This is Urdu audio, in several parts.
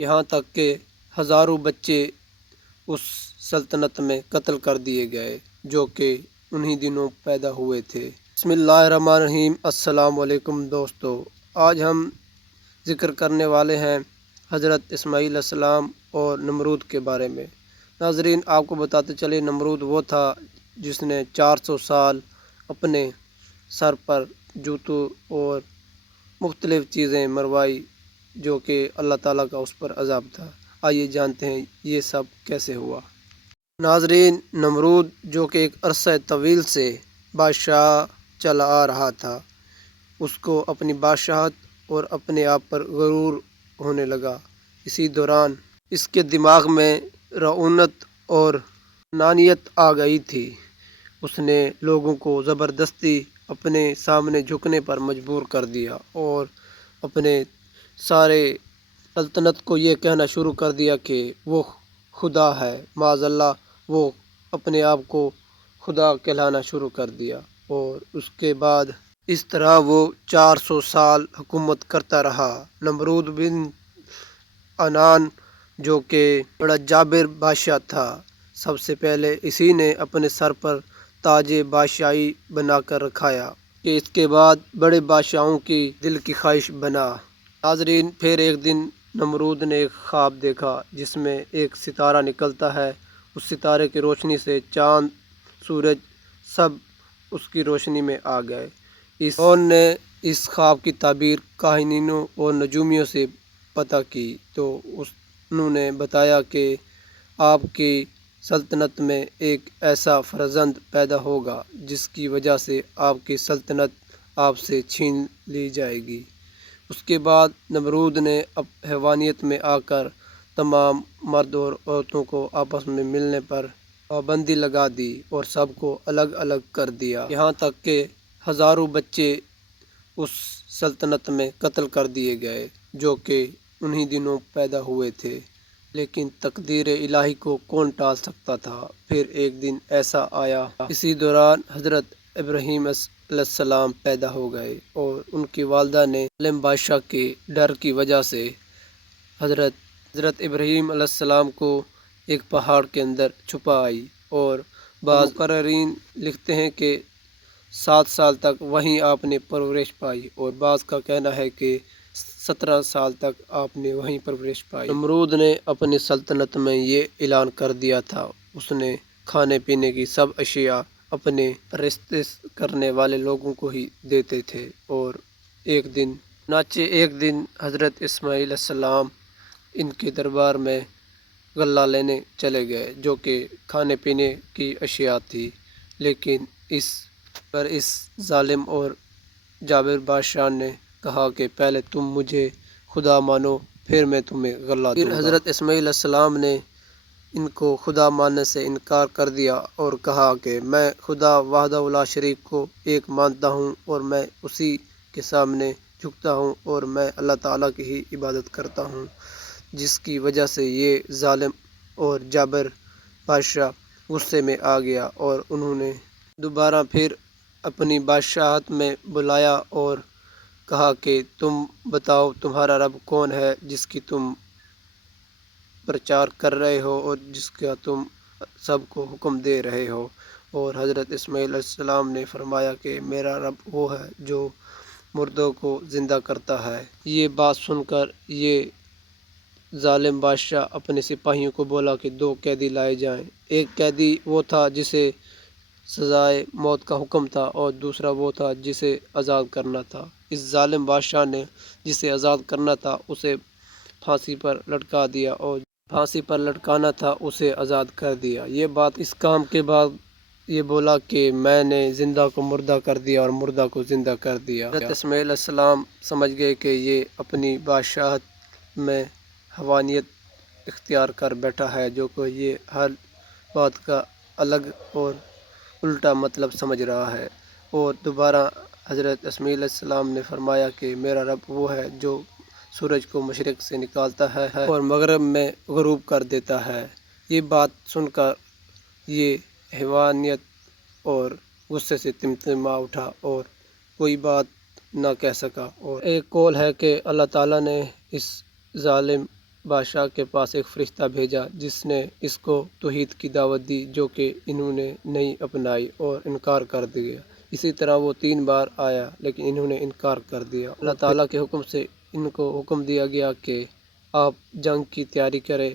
یہاں تک کہ ہزاروں بچے اس سلطنت میں قتل کر دیے گئے جو کہ انہی دنوں پیدا ہوئے تھے۔ بسم اللہ الرحمن الرحیم۔ السلام علیکم دوستو، آج ہم ذکر کرنے والے ہیں حضرت اسماعیل علیہ السلام اور نمرود کے بارے میں۔ ناظرین، آپ کو بتاتے چلے، نمرود وہ تھا جس نے 400 سال اپنے سر پر جوتوں اور مختلف چیزیں مروائی جو کہ اللہ تعالیٰ کا اس پر عذاب تھا۔ آئیے جانتے ہیں یہ سب کیسے ہوا۔ ناظرین، نمرود جو کہ ایک عرصہ طویل سے بادشاہ چلا آ رہا تھا، اس کو اپنی بادشاہت اور اپنے آپ پر غرور ہونے لگا۔ اسی دوران اس کے دماغ میں رعونت اور انانیت آ گئی تھی۔ اس نے لوگوں کو زبردستی اپنے سامنے جھکنے پر مجبور کر دیا اور اپنے سارے سلطنت کو یہ کہنا شروع کر دیا کہ وہ خدا ہے۔ معاذ اللہ، وہ اپنے آپ کو خدا کہلانا شروع کر دیا، اور اس کے بعد اس طرح وہ 400 سال حکومت کرتا رہا۔ نمرود بن عنان جو کہ بڑا جابر بادشاہ تھا، سب سے پہلے اسی نے اپنے سر پر تاج بادشاہی بنا کر رکھایا کہ اس کے بعد بڑے بادشاہوں کی دل کی خواہش بنا۔ ناظرین، پھر ایک دن نمرود نے ایک خواب دیکھا جس میں ایک ستارہ نکلتا ہے۔ اس ستارے کی روشنی سے چاند، سورج سب اس کی روشنی میں آ گئے۔ نے اس خواب کی تعبیر کاہنینوں اور نجومیوں سے پتہ کی تو انہوں نے بتایا کہ آپ کی سلطنت میں ایک ایسا فرزند پیدا ہوگا جس کی وجہ سے آپ کی سلطنت آپ سے چھین لی جائے گی۔ اس کے بعد نمرود نے حیوانیت میں آ کر تمام مرد اور عورتوں کو آپس میں ملنے پر پابندی لگا دی اور سب کو الگ الگ کر دیا، یہاں تک کہ ہزاروں بچے اس سلطنت میں قتل کر دیے گئے جو کہ انہی دنوں پیدا ہوئے تھے۔ لیکن تقدیر الہی کو کون ٹال سکتا تھا۔ پھر ایک دن ایسا آیا، اسی دوران حضرت ابراہیم علیہ السلام پیدا ہو گئے اور ان کی والدہ نے ظالم بادشاہ کے ڈر کی وجہ سے حضرت ابراہیم علیہ السلام کو ایک پہاڑ کے اندر چھپائی، اور بعض مقررین لکھتے ہیں کہ 7 سال تک وہیں آپ نے پرورش پائی، اور بعض کا کہنا ہے کہ 17 سال تک آپ نے وہیں پرورش پائی۔ نمرود نے اپنی سلطنت میں یہ اعلان کر دیا تھا، اس نے کھانے پینے کی سب اشیاء اپنے پرستش کرنے والے لوگوں کو ہی دیتے تھے۔ اور ایک دن حضرت اسماعیل علیہ السلام ان کے دربار میں غلہ لینے چلے گئے جو کہ کھانے پینے کی اشیاء تھی، لیکن اس ظالم اور جابر بادشاہ نے کہا کہ پہلے تم مجھے خدا مانو، پھر میں تمہیں غلہ دوں گا۔ حضرت اسماعیل علیہ السلام نے ان کو خدا ماننے سے انکار کر دیا اور کہا کہ میں خدا وحدہ لا شریک کو ایک مانتا ہوں، اور میں اسی کے سامنے جھکتا ہوں، اور میں اللہ تعالیٰ کی ہی عبادت کرتا ہوں، جس کی وجہ سے یہ ظالم اور جابر بادشاہ غصے میں آ گیا، اور انہوں نے دوبارہ پھر اپنی بادشاہت میں بلایا اور کہا کہ تم بتاؤ تمہارا رب کون ہے جس کی تم پرچار کر رہے ہو اور جس کا تم سب کو حکم دے رہے ہو۔ اور حضرت اسماعیل علیہ السلام نے فرمایا کہ میرا رب وہ ہے جو مردوں کو زندہ کرتا ہے۔ یہ بات سن کر یہ ظالم بادشاہ اپنے سپاہیوں کو بولا کہ 2 قیدی لائے جائیں۔ ایک قیدی وہ تھا جسے سزائے موت کا حکم تھا، اور دوسرا وہ تھا جسے آزاد کرنا تھا۔ اس ظالم بادشاہ نے جسے آزاد کرنا تھا اسے پھانسی پر لٹکا دیا، اور پھانسی پر لٹکانا تھا اسے آزاد کر دیا۔ یہ بات اس کام کے بعد یہ بولا کہ میں نے زندہ کو مردہ کر دیا اور مردہ کو زندہ کر دیا۔ حضرت اسماعیل علیہ السلام سمجھ گئے کہ یہ اپنی بادشاہت میں حیوانیت اختیار کر بیٹھا ہے، جو کہ یہ ہر بات کا الگ اور الٹا مطلب سمجھ رہا ہے۔ اور دوبارہ حضرت اسماعیل علیہ السلام نے فرمایا کہ میرا رب وہ ہے جو سورج کو مشرق سے نکالتا ہے اور مغرب میں غروب کر دیتا ہے۔ یہ بات سن کر یہ حیوانیت اور غصے سے تمتما اٹھا اور کوئی بات نہ کہہ سکا۔ اور ایک قول ہے کہ اللہ تعالیٰ نے اس ظالم بادشاہ کے پاس ایک فرشتہ بھیجا جس نے اس کو توحید کی دعوت دی، جو کہ انہوں نے نہیں اپنائی اور انکار کر دیا۔ اسی طرح وہ 3 بار آیا لیکن انہوں نے انکار کر دیا۔ اللہ تعالیٰ کے حکم سے ان کو حکم دیا گیا کہ آپ جنگ کی تیاری کریں،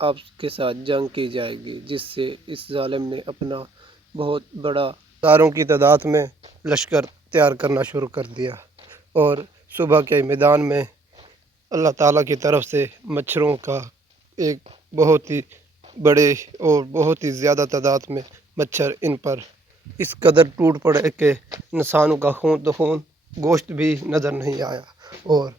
آپ کے ساتھ جنگ کی جائے گی، جس سے اس ظالم نے اپنا بہت بڑا ہزاروں کی تعداد میں لشکر تیار کرنا شروع کر دیا، اور صبح کے میدان میں اللہ تعالیٰ کی طرف سے مچھروں کا ایک بہت ہی بڑے اور بہت ہی زیادہ تعداد میں مچھر ان پر اس قدر ٹوٹ پڑے کہ انسانوں کا خون تو خون، گوشت بھی نظر نہیں آیا، اور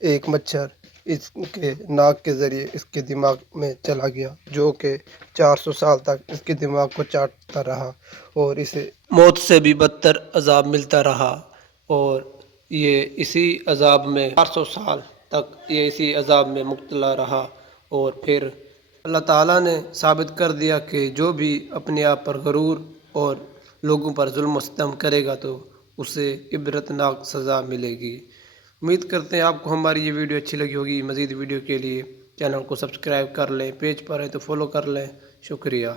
ایک مچھر اس کے ناک کے ذریعے اس کے دماغ میں چلا گیا، جو کہ 400 سال تک اس کے دماغ کو چاٹتا رہا اور اسے موت سے بھی بدتر عذاب ملتا رہا، اور یہ اسی عذاب میں 400 سال تک یہ اسی عذاب میں مبتلا رہا۔ اور پھر اللہ تعالیٰ نے ثابت کر دیا کہ جو بھی اپنے آپ پر غرور اور لوگوں پر ظلم و ستم کرے گا تو اسے عبرتناک سزا ملے گی۔ امید کرتے ہیں آپ کو ہماری یہ ویڈیو اچھی لگی ہوگی۔ مزید ویڈیو کے لیے چینل کو سبسکرائب کر لیں، پیج پر ہے تو فالو کر لیں۔ شکریہ۔